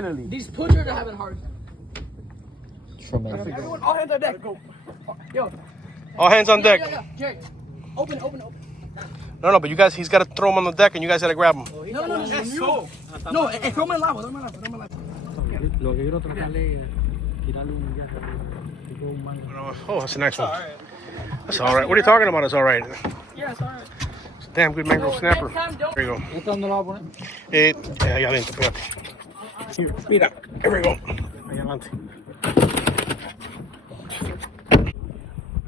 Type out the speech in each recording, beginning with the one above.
Finally. These pictures are having hard. Tremendous. Everyone, all hands on deck. Yo. All hands on deck. Yeah. Jerry, open. No, but you guys, he's got to throw him on the deck and you guys got to grab him. No. No, throw him in lava. Lo que quiero tratarle es tirarle un viaje. Oh, that's a nice one. That's all right. What are you talking about? It's all right. Yeah, it's all right. It's a damn good mangrove snapper. There you go. ¿Esta dónde la va a poner? Ahí adentro, espérate. Here, mira. Here we go. Ahí adelante.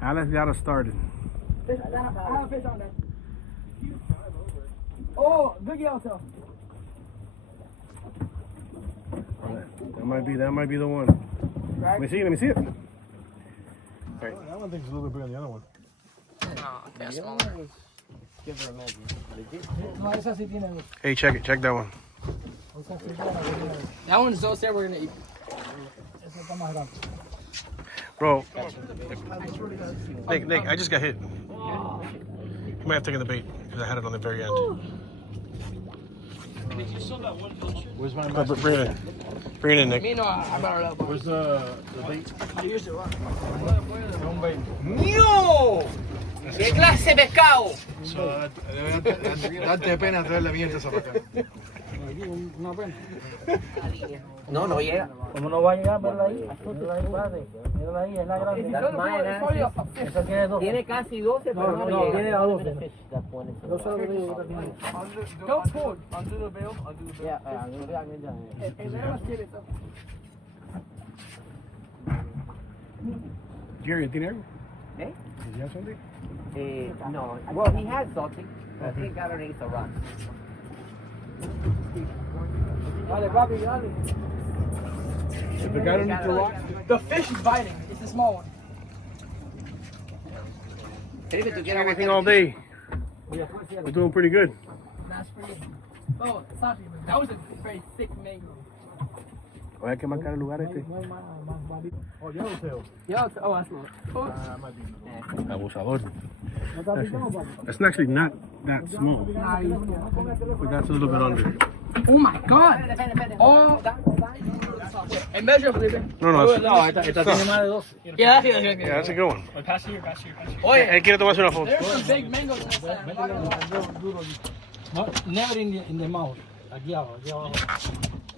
Alex got us started. Fish on that. Oh, good yellowtail. That might be the one. Let me see it. Right. That one thinks a little bit bigger than the other one. That's smaller. Hey, check that one. That one's so sad we're gonna eat. Bro, Nick, I just got hit. You might have taken the bait because I had it on the very end. Where's my Bring it in, Nick. Me no, I better up. Where's the bait? I used it. ¡No! ¡Qué clase de pescado! Date pena traerle viento para acá. Una pena. No, no llega. ¿Cómo no va a llegar? Mírala ahí. Mírala ahí, padre. Mírala ahí, es la grande. Esa tiene 12. Tiene casi 12, pero no No, llega. tiene a 12. Go forward. Undo the veil. Yeah, Jerry, ¿tiene algo? Eh? Does he have something? No. Well, he has something, but he got underneath the rock. Dale, papi, dale. If the guy don't need the rock, The fish is biting. It's the small one. Felipe, ¿tú quieres Anything all day. We're doing pretty good. That's pretty. Oh, Sashi, that was a very thick mango. Voy a que marcar el lugar este. oh, yellowtail. Yeah, oh, that's not. Abusador. That's actually not that small. But that's a little bit under. Oh my god! Oh, and measure, Felipe. No, Esta tiene más de 12. Yeah, that's a good one. Pass here. Oye, él quiere tomarse una foto. There's some big mangoes in this. No, never in the mouth. Aquí abajo.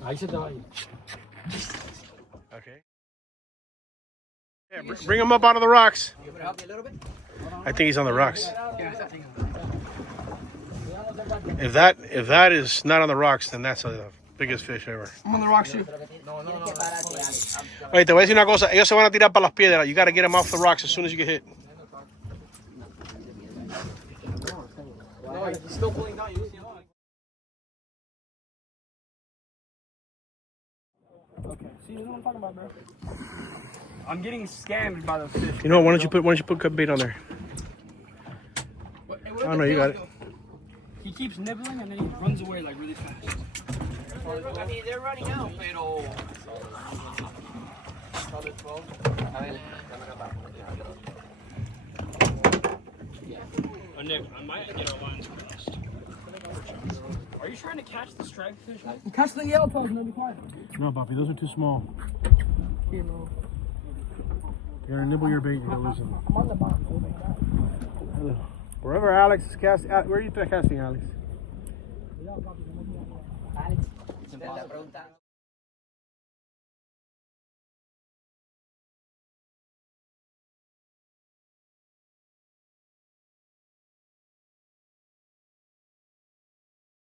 Ahí se te va a ir. Okay. Yeah, bring him up out of the rocks. I think he's on the rocks. If that is not on the rocks, then that's the biggest fish ever. I'm on the rocks too. Oye, te voy a decir una cosa. Ellos se van a tirar para las piedras. You got to get them off the rocks as soon as you get hit. No, he's still pulling down. Okay, see, this is what I'm talking about, bro. I'm getting scammed by the fish. You know what? Why don't you put bait on there? Oh no, you got it. He keeps nibbling and then he runs away like really fast. I mean, they're running out, pero... Nick, I might get our lines crossed. Are you trying to catch the striped fish? I'm catching the yellowtails and they'll be quiet. No, Buffy, those are too small. Here, no. You're gonna nibble your bait and you'll lose them. I'm on the bottom. Wherever Alex is casting, where are you casting, Alex? Alex,